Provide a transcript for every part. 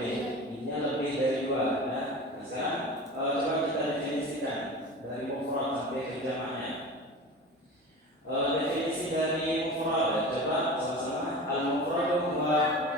lebih, intinya lebih dari dua. Ya. Nah, sekarang coba kita definisikan dari mufrad sampai ke jamaknya. Definisi dari mufrad, coba sama-sama. Al-mufradu huwa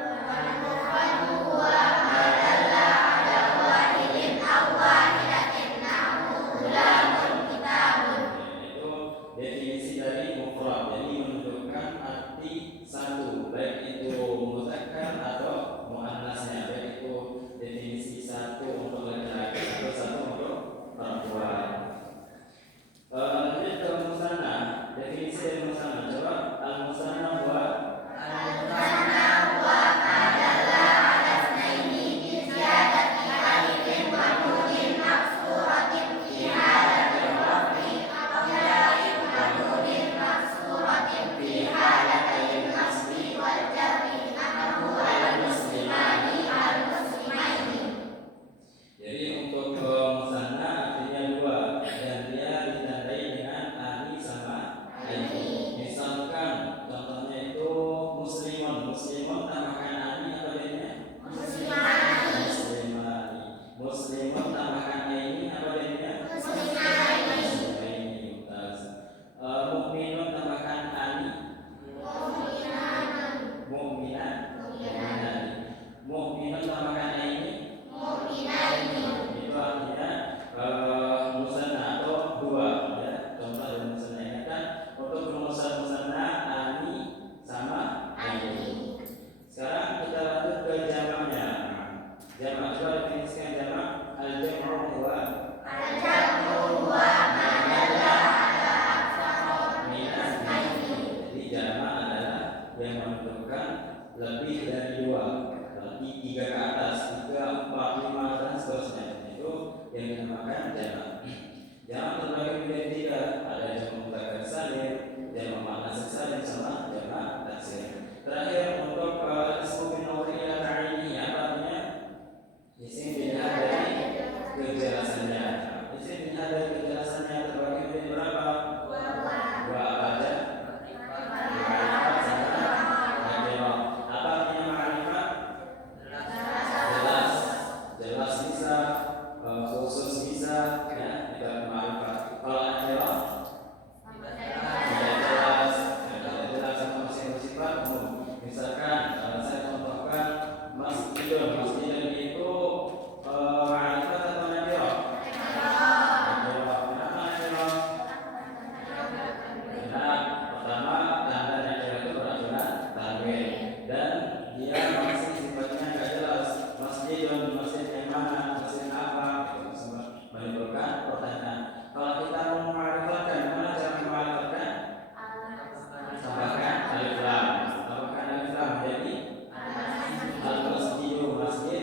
itu definisi dari mufrad. Jadi menunjukkan arti satu, baik itu mudzakkar atau muannasnya, baik itu definisi satu untuk laki-laki atau satu untuk perempuan. Lanjut ke musanna. Definisi dari musanna, coba al-musanna huwa jadi untuk musanna artinya dua dan dia ditandai dengan ani sama aini. Misalkan contohnya itu muslimun, muslimun tambahkan ani apa jadinya? Muslimani. Muslimun tambahkan aini apa jadinya? Muslimaini. Mukminun tambahkan ani mukminan. Mukminun tambahkan aini itu artinya musanna atau dua, ya. Contoh dari musanna ini kan untuk rumusan musanna ani sama aini. Sekarang kita lanjut ke jamaknya. Jamak, coba definisikan jamak. Al-jam'u huwa jadi jamak adalah yang menunjukkan lebih dari dua, berarti tiga ke atas, 3, 4, 5 dan seterusnya. Itu yang dinamakan jamak. Jamak terbagi menjadi tiga, ada jamak mudzakkar salim, jamak muannas salim, sama jamak taksir. Terakhir untuk ismu bin nawri ila ta'ini, apa artinya? Isim binah dari kejelasannya. Isim binah dari kejelasannya terbagi menjadi berapa? Dua apa aja? Ma'rifat sama nakirah. Apa artinya ma'rifat? Jelas bisa, khusus bisa, ya, itu ma'rifat. Kalau nakirah tidak jelas atau masih bersifat umum. Misalkan saya contohkan masjidun itu ma'rifat atau nakirah? Nakirah. Kenapa nakirah? Karena pertama tanda nakirah itu beracuran tanwin dan dia masih sifatnya nggak jelas. Masjidun, masjid yang mana, masjid apa, itu semua menimbulkan pertanyaan. Kalau kita mau memarifatkan, gimana cara memarifatkan? Tambahkan alif lam. Tambahkan alif lam jadi al-masjidu, masjid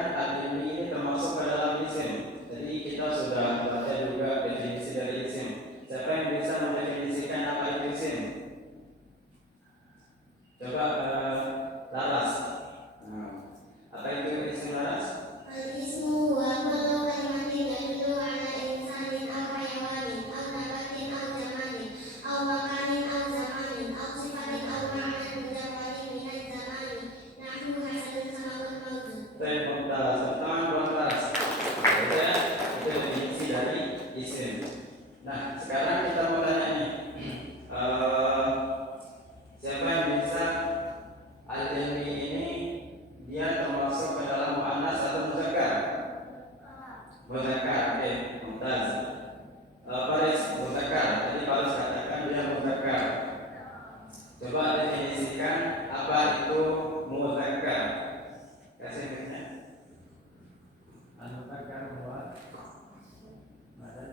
definisikan al-ilmi ini termasuk ke dalam isim. Jadi kita sudah baca juga definisi dari isim. Siapa yang bisa mendefinisikan apa itu isim? Coba Laras. Apa itu isim Laras? Al-ismu wa kullu kalimatin yadullu ala insanin aw hayawanin aw nabatin aw jamanin aw makanin aw zamanin aw sifatin aw ma'nan mujarradin minaz zamani nahnu hasadun samawat mawjud. Baik, Mumtaz. Tangan Mumtaz. Itu definisi dari isim. Nah, sekarang kita mau tanya nih. Siapa yang bisa al-ilmi ini dia termasuk ke dalam muannas atau muzakkar? Muzakkar. Oke, Mumtaz. Faris muzakkar. Tadi Faris katakan dia muzakkar. Coba definisikan apa itu muzakkar. Kasih fiknya. Al-muzakkar huwa mada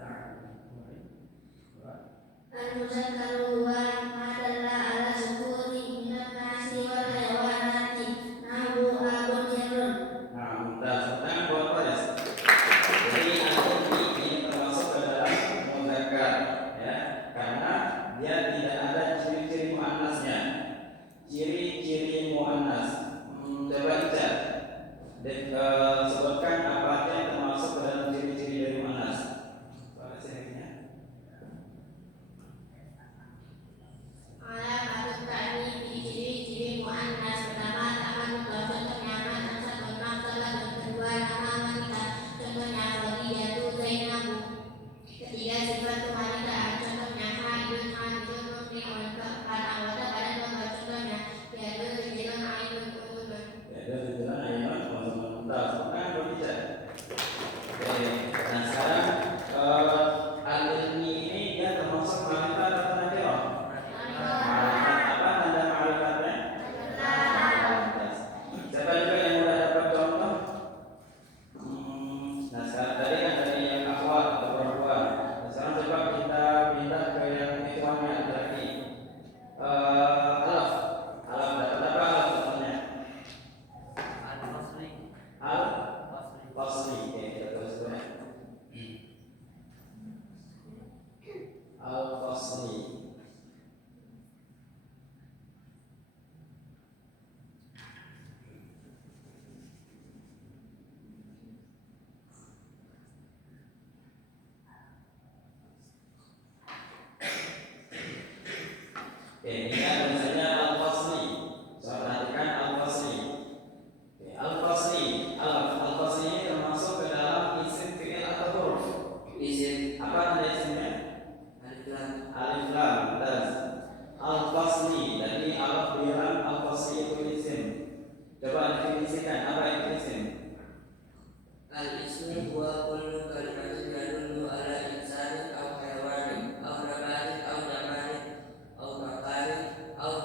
Al-muzakkaru huwa ma dalla ala sukuni minan nasi wal hayawanati nahu abun jarun. Nah, Mumtaz. Tentang buat Faris. Jadi al-ilmi ini termasuk ke dalam muzakkar, ya, karena dia tidak ada ciri-ciri muannasnya. Ciri-ciri muannas. Coba Ica, sebutkan apa aja yang termasuk ke dalam ciri-ciri dari muannas. Soalnya sini. Alamatut ta'ni ciri-ciri muannas. Pertama, taman, contoh nyaman, satu nafsalah, kedua nama wanita, contohnya Khadijatu, Zainabu. Ketiga, sifat wanita, contohnya Haidun, Hamidun, Muflihun. Keempat, anggota badan lembab, contohnya Yadun, Rijlun, Ainun, Udhun. Ya, ada tujuan ayat Mumtaz. Tentang Khadijah. Oke, nah sekarang al-ilmi ini dia termasuk ma'rifat atau nakirah? Ma'rifat. Apa tanda ma'rifatnya? Mumtaz. Siapa juga yang sudah dapat contoh? Nah sekarang tadi kan dari yang akhwat atau perempuan. Nah, sekarang coba kita pindah ke yang ikhwannya laki-laki. Alaf. Alaf dapat apa alaf contohnya? Al-Fasli. Oke, kita tulis dulu ya. Al-Fasli. Oke, ini kan misalnya Al-Fasli. Soal perhatikan Al-Fasli. Oke, Al-Fasli. Al-Fasli ini termasuk ke dalam isim fi'il atau huruf? Isim. Apa tanda isimnya? Alif lam. Mumtaz. Al-Fasli. Jadi alaf bilang Al-Fasli itu isim. Coba definisikan apa itu isim? Al-ismu huwa kullu kalimatin yadullu ala insanin aw hayawanin aw nabatin aw jamanin aw makanin aw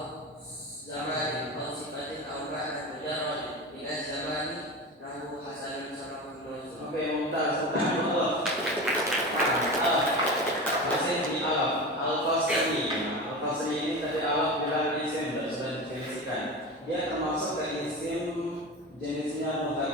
zamanin aw sifatin aw ma'nan mujarradin minaz zamani nahu hasanun samawat mawjud. Oke, Mumtaz. Tentang Allah. Alaf. Masih di alaf. Al-Fasli. Nah, Al-Fasli ini tadi alaf bilang isim sudah definisikan. Dia termasuk ke isim jenisnya muzakkar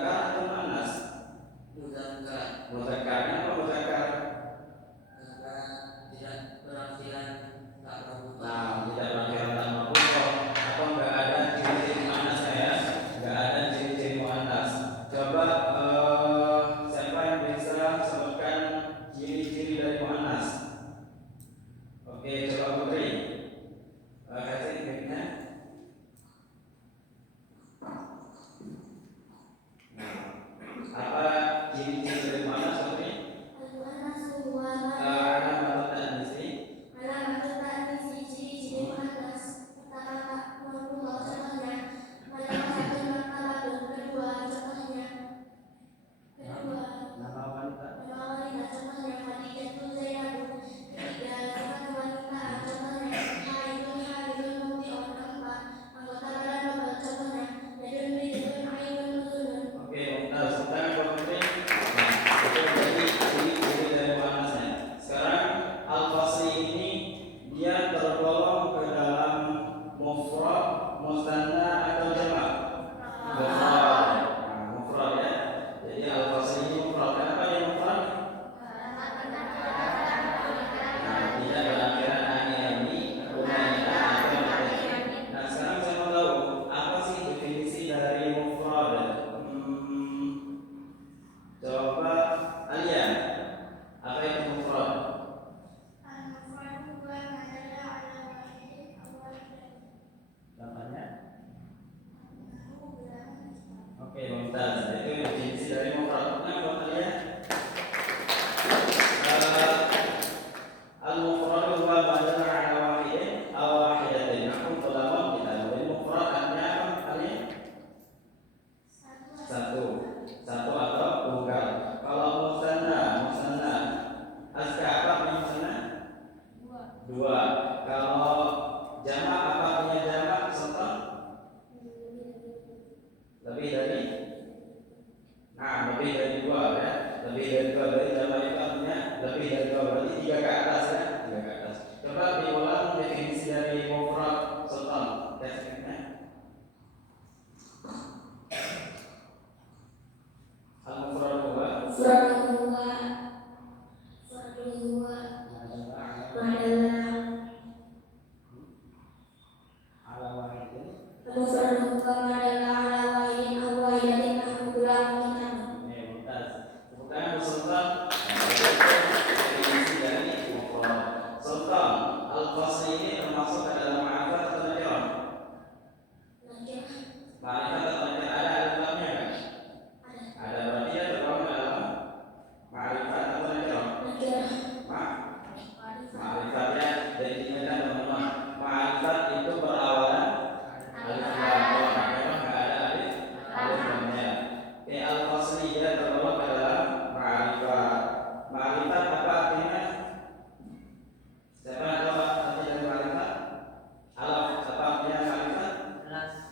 mumtaz. Itu definisi dari mufrad. Nah, buat kalian al-mufrad huwa ma dalla ala wahidin aw wahidatin. Aku ulama kita dari mufrad artinya apa kalian? Satu atau tunggal. Kalau musanna azka apa artinya musanna? Dua. Kalau jamak apa artinya jamak? Sultan? Lebih dari lebih dari dua ya. Lebih dari dua, dari jamak itu artinya lebih dari dua, berarti tiga ke atas ya. Tiga ke atas. Coba diulang definisi dari mufrad Sultan. Definisinya al-mufrad huwa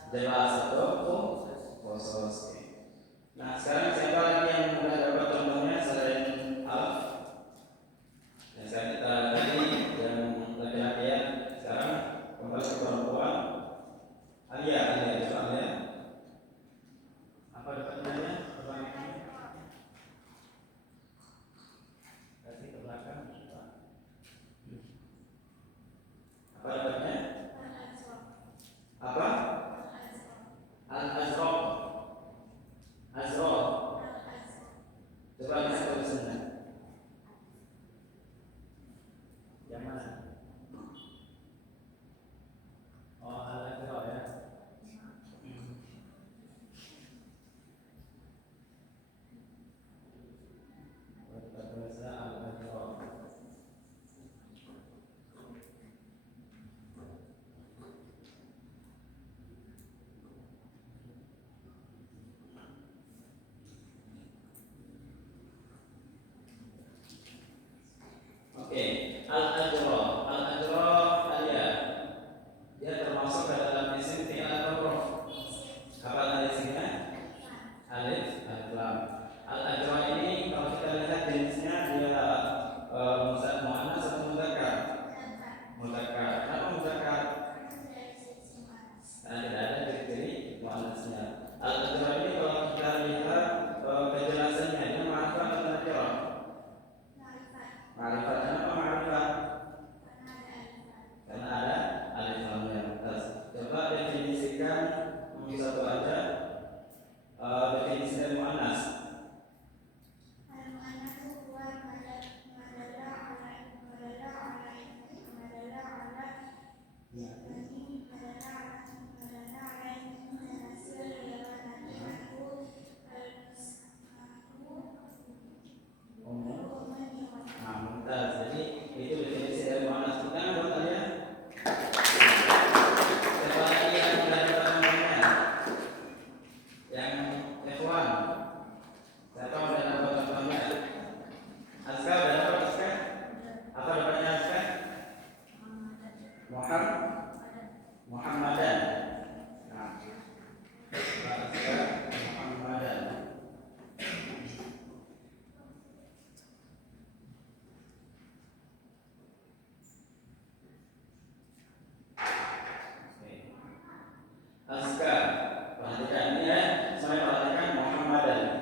jelas atau khusus. Nah, sekarang siapa lagi yang sudah dapat contohnya selain alaf? Yang saya tadi yang laki-laki ya. Sekarang kembali ke perempuan. Alia, coba Alia. Apa pertanyaannya? Pertanyaannya? Kasih ke belakang. Apa dapatnya? Apa? Al-Azraq. Coba lihat tulisannya. Yang mana? Oh, Al-Azraq ya. Al-Azraq. Oke, Al-Ajra Alia. Dia termasuk ke dalam isim fi'il atau huruf? Apa tadi isimnya? Alif, lam. Al-Ajra ini kalau kita lihat jenisnya dia muannas atau mudzakkar? Mudzakkar. Kenapa mudzakkar? Karena tidak ada ciri-ciri muannasnya. Al-Ajra ini kalau kita lihat kejelasannya dia ma'rifah atau nakirah? Ma'rifah. Kenapa ma'rifah? Karena ada alif lamnya. Coba definisikan satu aja definisi dari muannas. Jadi itu definisi dari muannas. Bukan buat kalian? Siapa lagi yang sudah dapat contohnya? Yang F1. Siapa sudah dapat contohnya? Azka sudah dapat Azka? Apa dapatnya Azka? Muhammadan. Nah, Azka Muhammadan. Azka, perhatikan ini ya, saya perhatikan Muhammadan.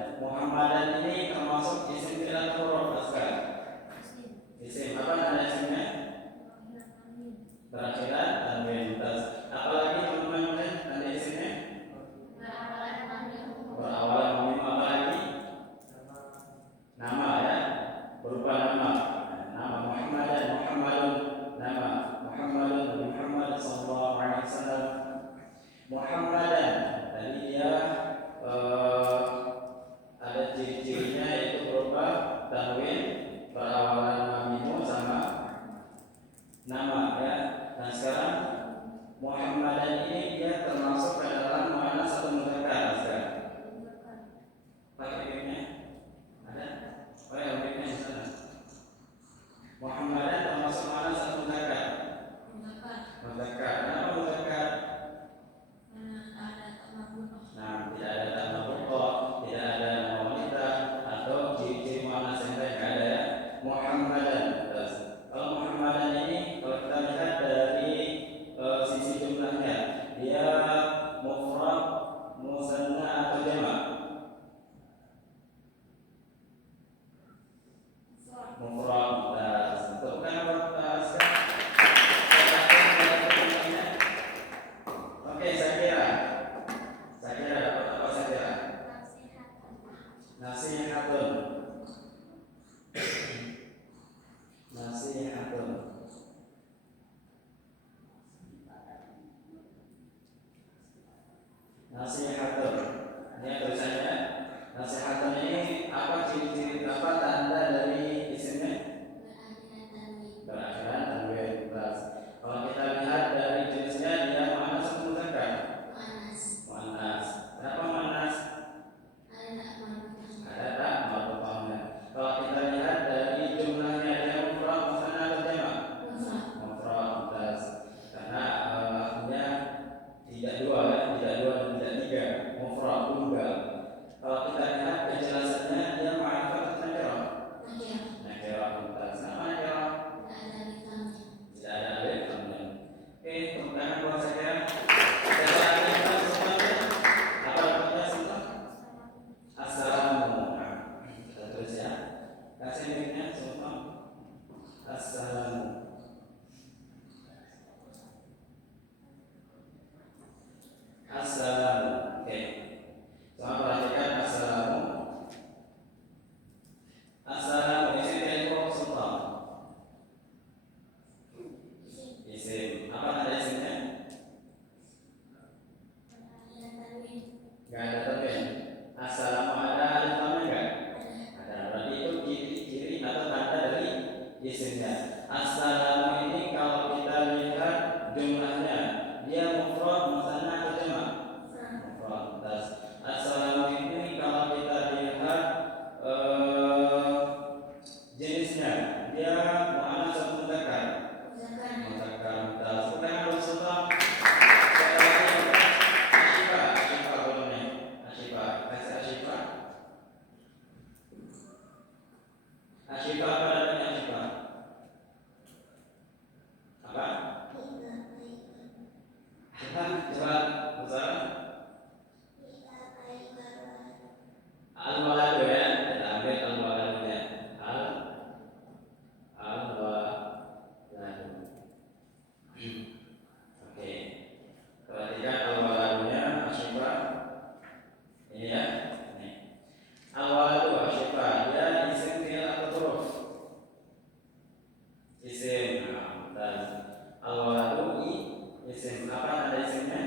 nasihatun, nasihatun, nasihatun. Ini tulisannya. Nasihatun ini apa ciri-ciri, apa tanda dari isimnya? Berakhiran tanwin. Kalau kita lihat dari jenisnya, dia muannas atau muzakkar? Muannas. Kenapa muannas? Ada tak marbutahnya. Kalau kita lihat dari jumlahnya, dia mufrad, musanna atau jamak? Mufrad. Karena artinya tidak dua ya, tidak dua dan tidak tiga. Mufrad tunggal. Kalau kita lihat penjelasannya, dia ma'rifah atau nakirah? Nakirah. Kenapa nakirah? Tidak ada alif lamnya. Oke, tepuk tangan buat saya. Apa artinya semua? Assalamu. Kita tulis ya. Kasih miliknya semua. Assalamu. Assalamu. Oke. Semua perhatikan assalamu. Assalamu isim dari sultan. Isim. Apa tanda isimnya? Gak ada tanwin. Assalamu ada alif lamnya enggak? Ada. Berarti itu ciri-ciri atau tanda dari isimnya. Assalamu ini kalau kita lihat jumlahnya, dia mufrad, musanna atau jamak? Mufrad. Assalamu ini kalau kita lihat jenisnya, dia muannas atau muzakkar? Muzakkar. Bukan harus sultan. Asyifa belum nih. Asyifa, kasih asyifa. Asyifa apa namanya asyifa? Apa? Coba Ustaz. Al-waladu ya, kita ambil al-waladunya. Al-waladu. Oke. Perhatikan al-waladunya asyifa. Ini ya. Nih. Al-waladu asyifa, dia isim fi'il atau huruf? Isim. Dan al-waladu isim. Apa tanda isimnya?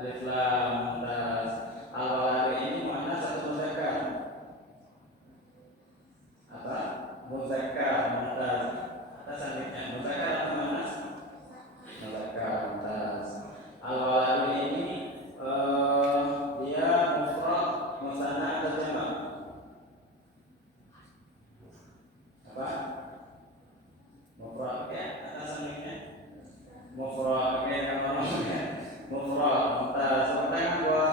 Alif lam. Al-waladu ini muannas atau muzakkar? Apa? Muzakkar. Atas alifnya muzakkar atau muannas? Muzakkar. Al-waladu ini dia mufrad, musanna atau jamak? Apa? Mufrad. Oke, atas alifnya mufrad. Oke, kamu mufrad. Sebentar buat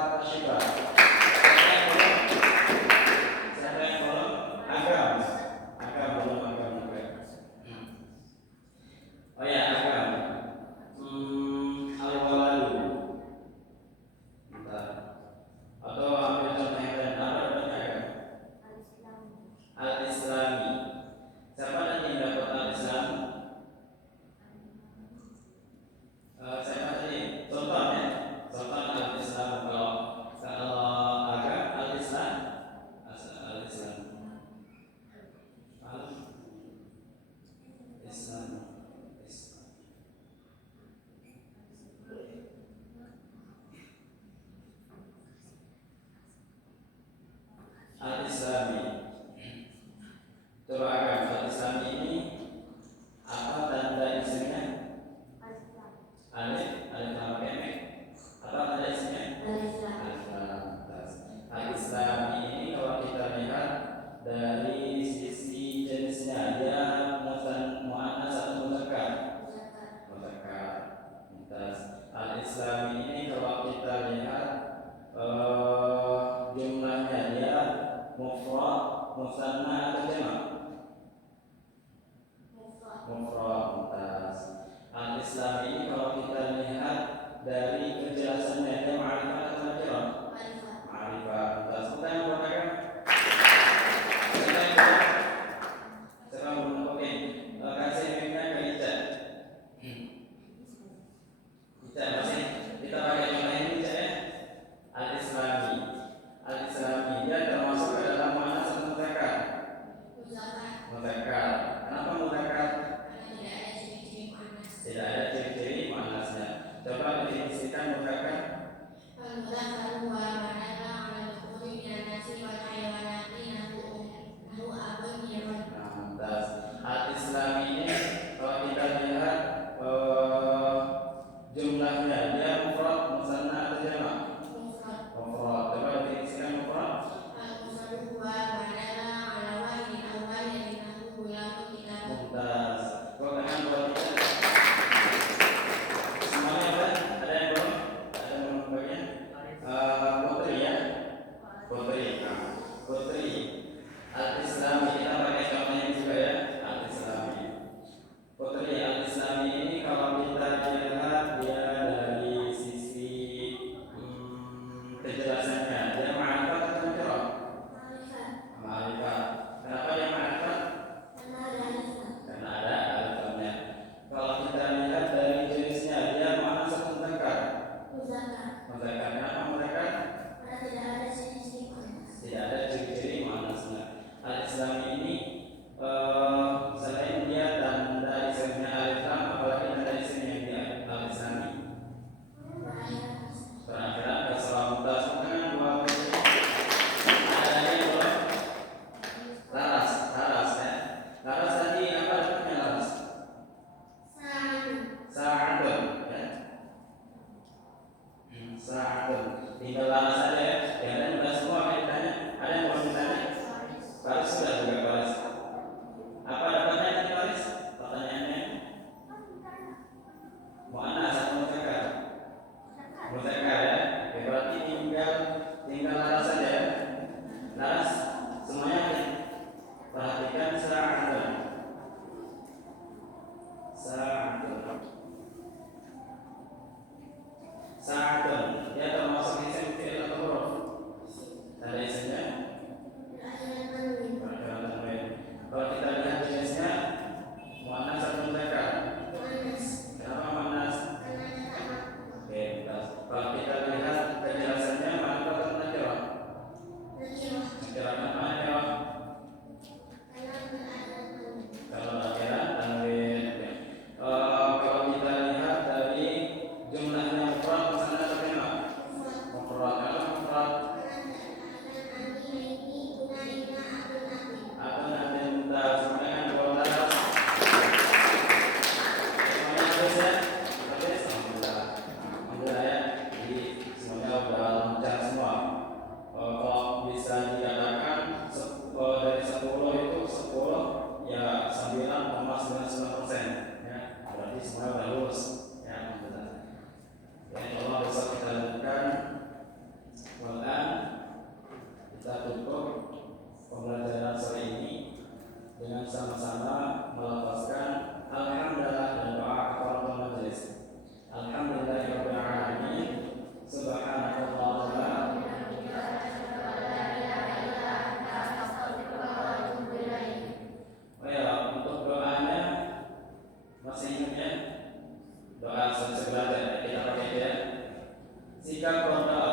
sa'atun. Tinggal laras saja ya. Yang lain udah semua kan ditanya. Ada yang mau ditanya? Faris sudah juga Faris. Apa dapatnya tadi Faris? Pertanyaannya? Mu'annas atau muzakkar? Muzakkar ya. Oke, berarti tinggal laras saja ya. Laras semuanya perhatikan sa'atun. Sa'atun dia termasuk isim fi'il atau huruf? Ada isimnya? Kalau kita lihat jenisnya mu'annas atau muzakkar? Kenapa mu'annas? Oke, kalau kita lihat penjelasannya ma'rifah atau nakirah? Nakirah mana nakirah? Kalau nakirah tanwin. Kalau kita lihat dari jumlahnya mufrad maksudnya terima mufrad. Kalau mufrad atau nanti minta semuanya dua laras semuanya habis ya, habis alhamdulillah ya. Jadi semuanya udah lancar semua. Kalau bisa dikatakan dari 10 itu 10 ya 9,99% ya, berarti semua udah lulus ya, alhamdulillah. Ya, insyaallah besok kita lanjutkan. Malam kita tutup pembelajaran sore ini dengan sama-sama melafazkan alhamdulillah dan doa kafaratul majelis. Alhamdulillahirabbil alamin. Subhanakallahumma. Oh ya, untuk doanya masih ingat ya? Doa segera kita pakai ya. Sikap berdoa